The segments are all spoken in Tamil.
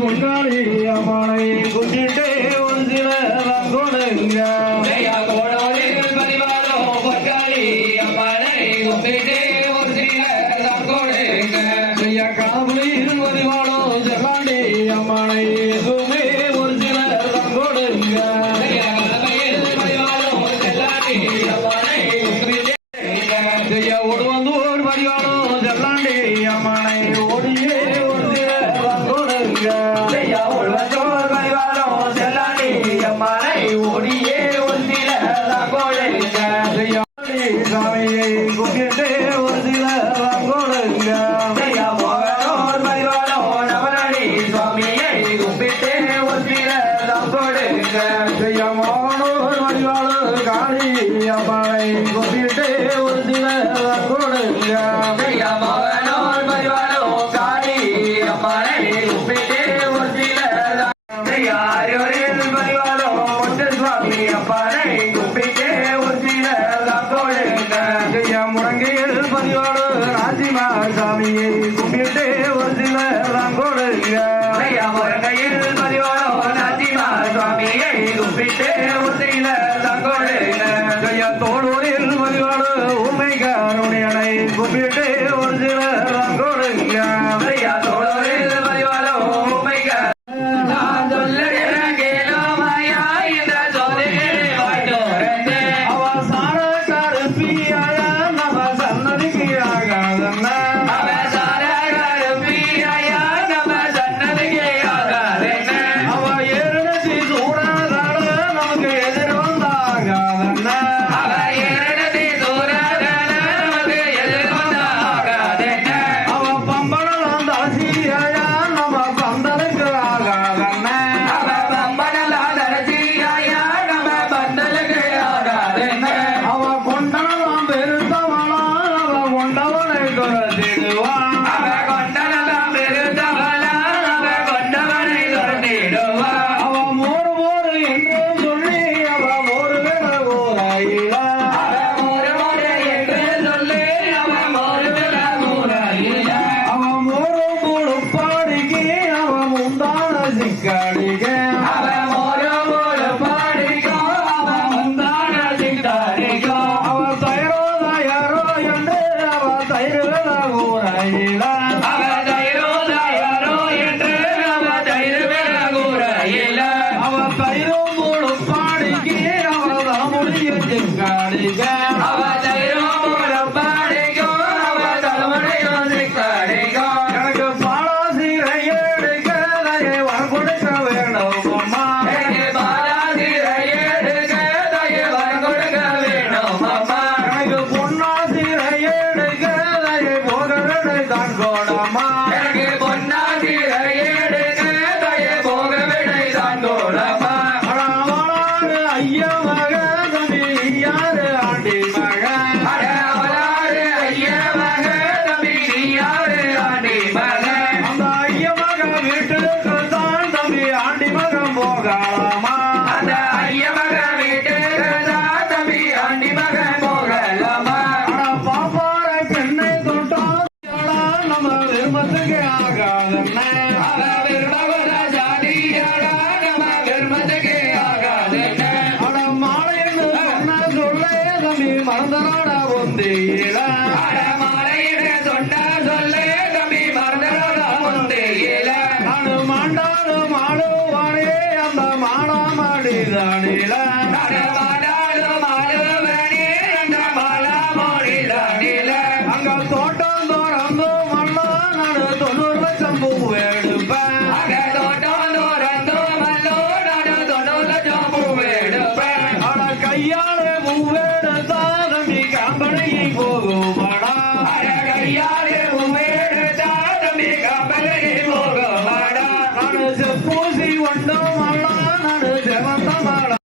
பொங்காளி அம்மானை கும்பிட்டு ஒரு சில கொடுங்க காவலில் வரிவாளோ செல்லாண்டி அம்மானை எதுவுமே ஒரு சிலர் தான் கொடுங்க ஒடுவந்தூர் வரிவாளோ செல்லாண்டி அம்மானை ஓடியே ஒரு சிலர் தான் கொடுங்க சாமியை கும்பிட்டு ஒரு சிலர் தான் கொடுங்க மானோர் வடிவாளர் காளி அம்மானை கும்பிட்டு ஒரு சிலர் தான் கொடுங்க முடங்கையில் பதிவாளர் ராஜிமா சாமியை கும்பிட்டு ஒரு சிலர் தான் கொடுங்க தோளூரில் பதிவாளர் உண்மை காரணியனை கும்பிட்டு ஒரு சிலர் தான் கொடுங்க மறந்தனாடா ஒந்தேயில நாடு மாண்டாடு மாடுவானே அந்த மாடா மாடிதானில அங்க தோட்டம் தோறந்து மண்ணா நாடு 90 லட்சம் பூ எடுப்பேன் கையாள பூவேடுத்தா தம்பி கம்பனையை போகுமாடா நாடு செப்பூசி ஒன்றும் மாடா நாடு செவந்த மாடா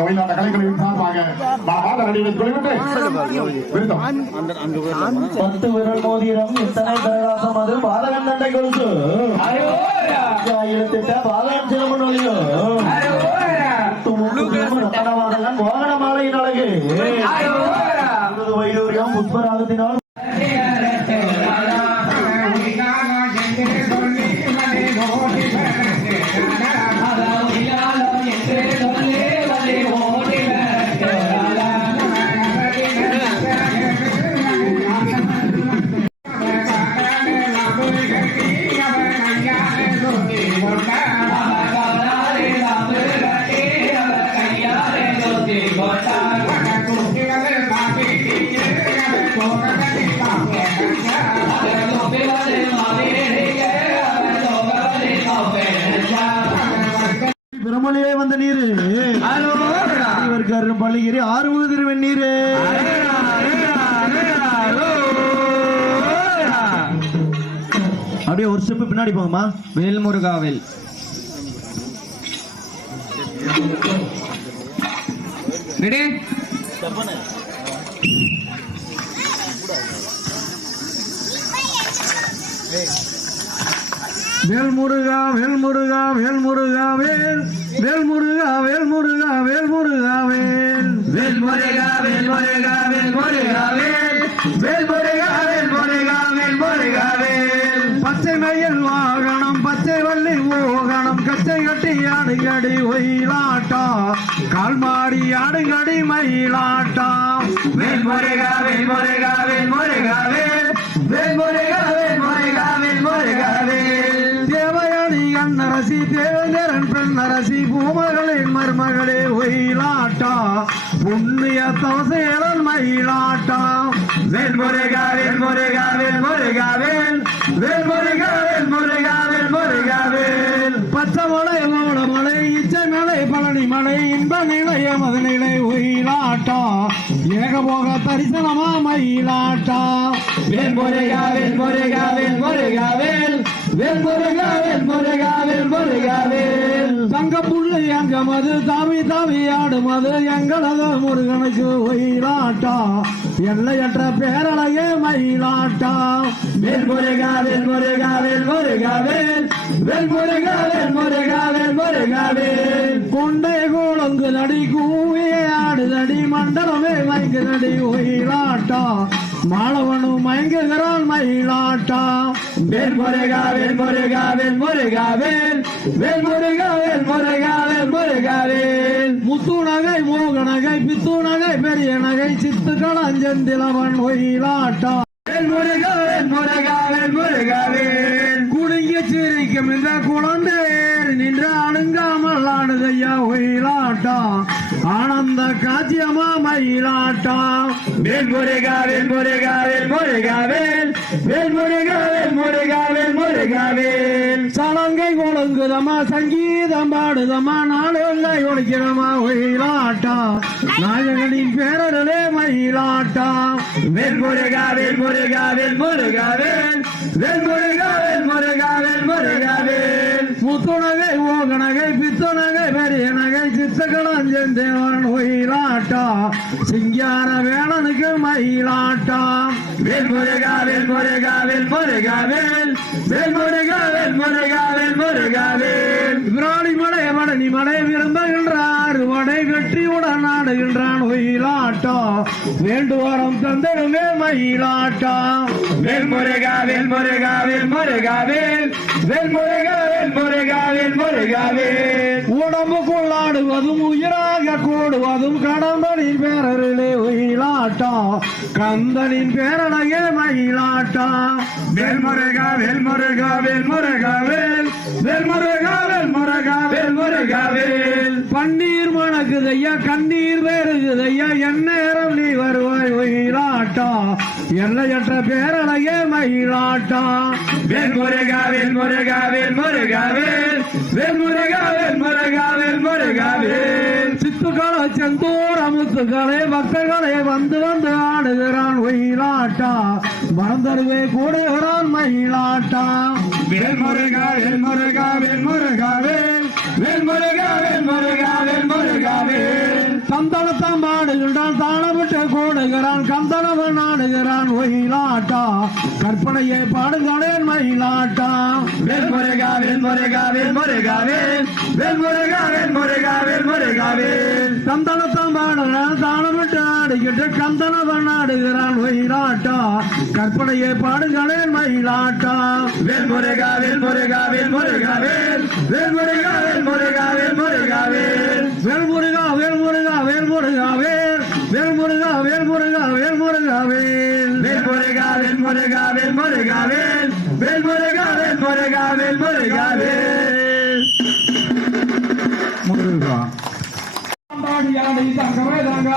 ஒயிலாட்ட கலைகளின் சார்பாக மாத நடிகை குறிப்பிட்டு 10 விரல் மோதிரம் இத்தனை பிரகாசம் அது பாதகன் தண்டை கொலுசு ஆயிரத்திட்ட பாதகன் சிலம்பு நொழியோ ரத்தனவாதகன் மோகன மாலையின் அழகு வைடூரியம் புஷ்பராகத்தினால் பிரமலையே வந்த நீரு பள்ளிகிரி ஆறுமுக திருவெண்ணீரு அப்படியே ஒரு ஸ்டெப் பின்னாடி போங்கம்மா. வேல்முருகாவில் வேல்முருகா வேல்முருகா வேல்முருகா வேல் வேல்முருகா வேல்முருகா வேல்முருகா வேல் வேல்முருகா வேல்முருகா வேல்முருகா வேல் வேல்முருகா வேல்முருகா வேல்முருகா வேல் பச்சை மயில் வாகனம் பச்சை வள்ளி மோகனம் கச்சை கட்டி ஆடுங்கடி ஒயிலாட்டா கால்மாடி ஆடுங்கடி மயிலாட்டா வேல்முருகா வேல்முருகா வேல்முருகா வேல் வேல்முருகா வேல்முருகா வேல்முருகா வேல் தேவயானி அன்னரசி தேவேந்திரன் பெண்ணரசி பூமகளின் மருமகளே ஒயிலாட்டா புண்ணிய தவசேலன் மயிலாட்டா வேல்முருகா வேல்முருகா வேல்முருகா வேல் வேல்முருகா வேல்முருகா வேல்முருகா வேல் பச்சமலை மலை இச்சமலை பழனி மலை இன்ப நிலைய மதுநிலை ஒயிலாட்டா ஏகபோக தரிசனமா மயிலாட்டா வேல்முருகா வேல்முருகா வேல்முருகா புள்ளி அங்கமது தாவி தாவி ஆடுமது எங்களது முருகனுக்கு ஒயிலாட்டம் எல்லையற்ற பேரழகே மயிலாட்டா வேல் முருகா வேல் முருகா வேல் முருகா வேல் வேல் முருகா வேல் முருகா வேல் முருகா வேல் கொண்டை கோலங்கு நடி கூவியே ஆடுதடி மண்டலமே மயங்குதடி ஒயிலாட்டா மாணவனும் மயங்குகிறான் மயிலாட்டா வேல் முருகா வேல் முருகா வேல் முருகா வேல் வேல் முருகா வேல் முருகா வேல் முருகா வேல் முத்து நகை மோக நகை பித்து நகை பெரிய நகை சித்து களஞ்செந்திலவன் ஒயிலாட்டா வேல் முருகா வேல் முருகா வேல் முருகா வேல் குடுங்கி சிரிக்கும் இந்த குழந்தை நின்று அணுங்காமல் ஆடுதையா ஒயிலாட்டா ஆனந்த காட்சியமா மயிலாட்டா வேல் முருகா வேல் முருகா வேல் முருகா வேல் வேல் முருகா வேல் முருகா வேல் முருகா வேல் சலங்கை கொழுங்குதமா சங்கீதம் பாடுதமா நாடுகை ஒழிக்கிறமா ஒயிலாட்டா நாயகனின் பேரர்களே மயிலாட்டா வேல் முருகா வேல் முருகா வேல் முருகா வேல் வேல் முருகா வேல் முருகா வேல் முருகா வேல் முத்துநகை ஓகநகை பித்துநகை பெரிய நகை சித்தகளஞ்செந்தேவன் ஒயிலாட்டா சிங்கார வேளனுக்கு மயிலாட்டா வேல் முருகா வேல் முருகா வேல் முருகா வேல் வேல் முருகா வேல் முருகா வேல் முருகா வேல் விராணி மடை மடனி மடை விரும்புகின்றார் மடை வெற்றியுடன் ஆடுகின்றான் ஒயிலாட்டா வேண்டுவாரம் தந்திடுமே மயிலாட்டா வேல் முருகா வேல் முருகா வேல் முருகா வேல் வேல் முருகா வேல் முருகா வேல் முருகா வேல் உடம்புக்குள் ஆடுவதும் உயிராக கூடுவதும் கடம்பனின் பேரரிலே ஒயிலாட்டா கந்தனின் பேரழகே மயிலாட்டா வேல் முருகா வேல் முருகா வேல் முருகா வேல் வேல் முருகா வேல் முருகா வேல் முருகா வேல் பன்னீர் மணக்குதையா கண்ணீர் வேறுகுதையா எந்நேரம் நீ வருவாய் ஒயிலாட்டா எல்லையற்ற பேரழகே மயிலாட்டா வேல் முருகா வேல் முருகா வேல் முருகா வேல் வேல் முருகா வேல் முருகா வேல் முருகா வேல் சித்துக்களை செந்தூர முத்துக்களே பக்தர்களே வந்து வந்து ஆடுகிறான் ஒயிலாட்டா மறந்தருவே கூடுகிறான் மயிலாட்டா வேல் முருகா வேல் முருகா வேல் முருகா வேல் வேல் முருகா வேல் முருகா வேல் முருகா வேல் கந்தனத்தாம் பாடுகின்றான் தாளமிட்டு கூடுகிறான் கந்தனவன் ஆடுகிறான் ஒயிலாட்டா கற்பனையை பாடுங்களேன் மயிலாட்டா வேல் முருகா வேல் முருகா வேல் முருகா வேல் வேல் முருகா வேல் முருகா வேல் முருகா வேல் கந்தனத்தாம் பாடுகிறான் தாளமிட்டு ஆடுகிட்டு கந்தனவன் ஆடுகிறான் ஒயிலாட்டா கற்பனையை பாடுங்களேன் மயிலாட்டா வேல் முருகா வேல் முருகா வேல் முருகா வேல் வேல் முருகா வேல் முருகா வேல் முருகா வேல் வேல் முருகா வேல் முருகா வேல் முருகா வேல் வேல் முருகா வேல் முருகா வேல் முருகா வேல் வேல் முருகா வேல் முருகா வேல் முருகா வேல் வேல் முருகா வேல் முருகா வேல் முருகா வேல் முருகா பாடியாடி தங்கவே தாங்க